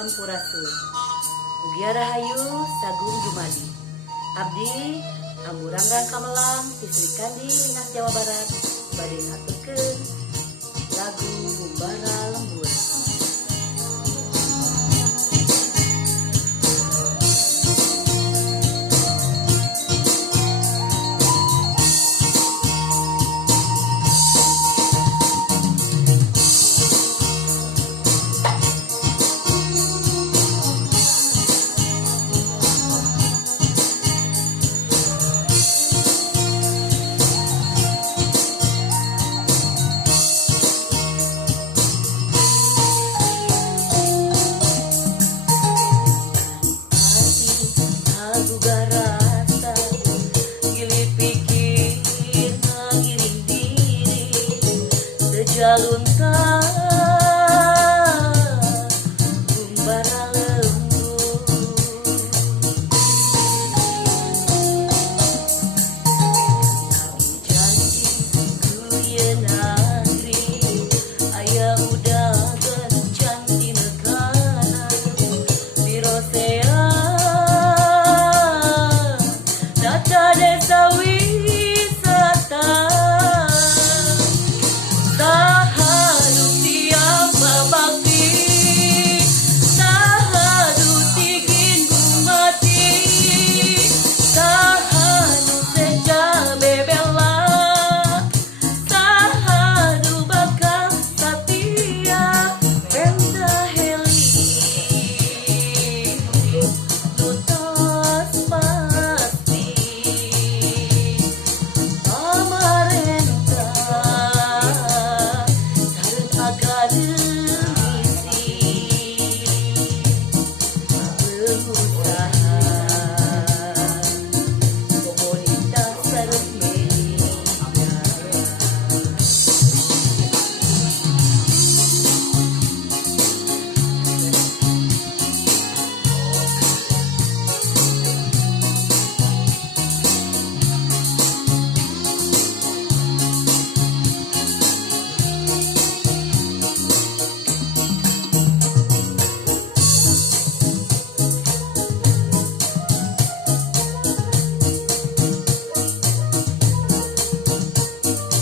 Sampurasun. Mugia rahayu sagung dumadi. Abdi Amburangrang Kamelang Sri Kandi Lingas Jawa Barat bade ngaturkeun lagu Humbara Lembur. Jalunta Humbara lembur, kami janji ku ye negeri aya udah berjanji negara birosea data desa wisata.